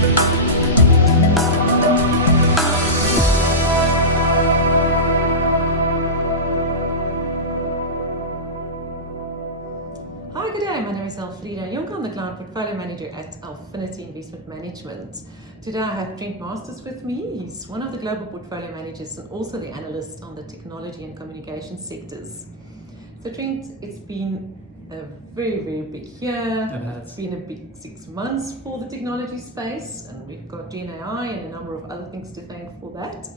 Hi, good day. My name is Elfreda, Jonker. I'm the Client Portfolio Manager at Alphinity Investment Management. Today I have Trent with me. He's one of the global portfolio managers and also the analyst on the technology and communication sectors. So Trent, it's been a very, very big year. It's been a big 6 months for the technology space, and we've got Gen AI and a number of other things to thank for that.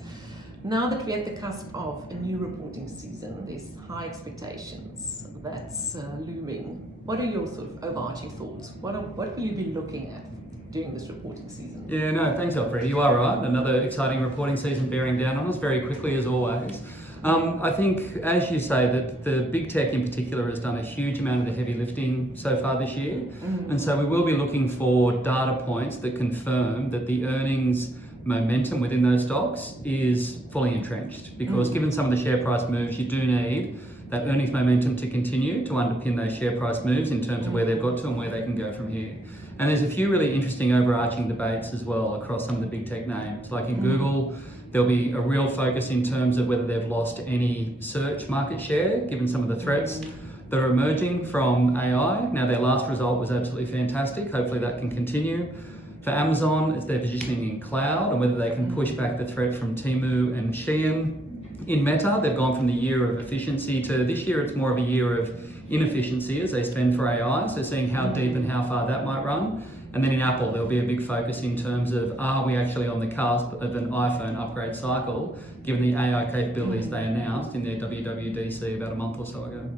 Now that we're at the cusp of a new reporting season, there's high expectations that's looming. What are your sort of overarching thoughts? What will you be looking at during this reporting season? Yeah, no, thanks, Elfreda. You are right. Another exciting reporting season bearing down on us very quickly, as always. I think, as you say, that the big tech in particular has done a huge amount of the heavy lifting so far this year. And so we will be looking for data points that confirm that the earnings momentum within those stocks is fully entrenched, because given some of the share price moves, you do need that earnings momentum to continue to underpin those share price moves in terms of where they've got to and where they can go from here. And there's a few really interesting overarching debates as well across some of the big tech names. Like in Google, there'll be a real focus in terms of whether they've lost any search market share, given some of the threats that are emerging from AI. Now, their last result was absolutely fantastic. Hopefully that can continue. For Amazon, it's their positioning in cloud and whether they can push back the threat from Temu and Shein. In Meta, they've gone from the year of efficiency to this year it's more of a year of inefficiency as they spend for AI, so seeing how deep and how far that might run. And then in Apple, there'll be a big focus in terms of, are we actually on the cusp of an iPhone upgrade cycle, given the AI capabilities they announced in their WWDC about a month or so ago.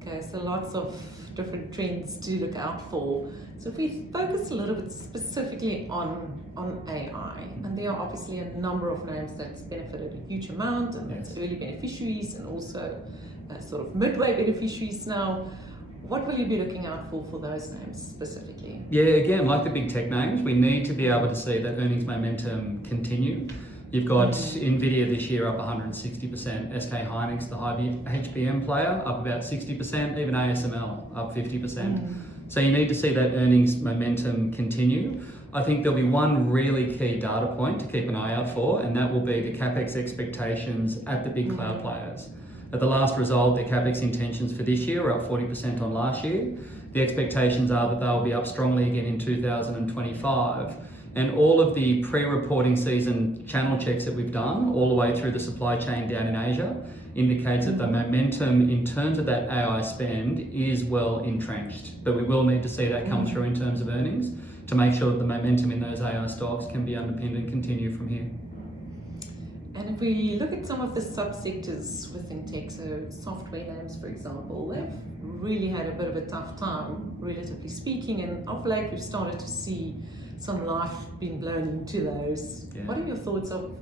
Okay, so lots of different trends to look out for. So if we focus a little bit specifically on AI, and there are obviously a number of names that's benefited a huge amount, and that's early beneficiaries and also sort of midway beneficiaries now. What will you be looking out for those names specifically? Yeah, again, like the big tech names, we need to be able to see that earnings momentum continue. You've got Nvidia this year up 160%, SK Hynix, the HBM player, up about 60%, even ASML up 50%. So you need to see that earnings momentum continue. I think there'll be one really key data point to keep an eye out for, and that will be the CapEx expectations at the big cloud players. At the last result, their CapEx intentions for this year are up 40% on last year. The expectations are that they'll be up strongly again in 2025. And all of the pre-reporting season channel checks that we've done, all the way through the supply chain down in Asia, indicates that the momentum in terms of that AI spend is well entrenched. But we will need to see that come through in terms of earnings to make sure that the momentum in those AI stocks can be underpinned and continue from here. And if we look at some of the subsectors within tech, so software names, for example, they've really had a bit of a tough time, relatively speaking, and of late we've started to see some life being blown into those. What are your thoughts of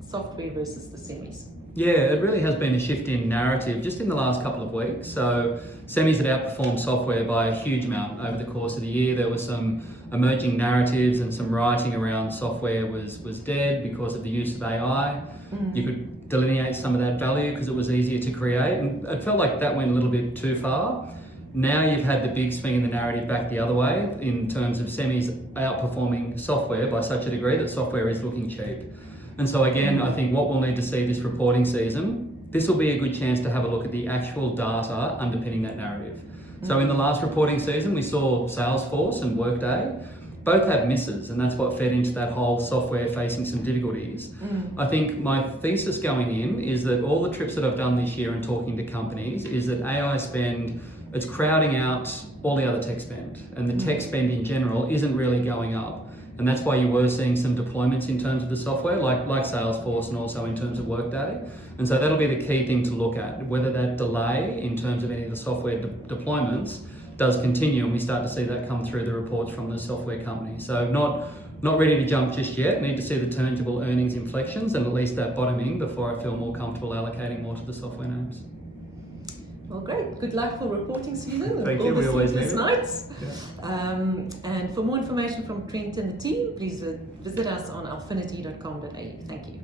software versus the semis? Yeah, it really has been a shift in narrative just in the last couple of weeks. So semis had outperformed software by a huge amount over the course of the year. There were some emerging narratives and some writing around software was dead because of the use of AI. You could delineate some of that value because it was easier to create, and it felt like that went a little bit too far. Now you've had the big swing in the narrative back the other way in terms of semis outperforming software by such a degree that software is looking cheap. And so again, I think what we'll need to see this reporting season, this will be a good chance to have a look at the actual data underpinning that narrative. So in the last reporting season, we saw Salesforce and Workday both have misses, and that's what fed into that whole software facing some difficulties. I think my thesis going in is that all the trips that I've done this year and talking to companies is that AI spend, it's crowding out all the other tech spend, and the tech spend in general isn't really going up. And that's why you were seeing some deployments in terms of the software, like Salesforce and also in terms of Workday. And so that'll be the key thing to look at, whether that delay in terms of any of the software deployments does continue, and we start to see that come through the reports from the software company. So not ready to jump just yet, need to see the tangible earnings inflections and at least that bottoming before I feel more comfortable allocating more to the software names. Well, great. Good luck for reporting season. Thank you. We always need it. Nights. And for more information from Trent and the team, please visit us on alphinity.com.au. Thank you.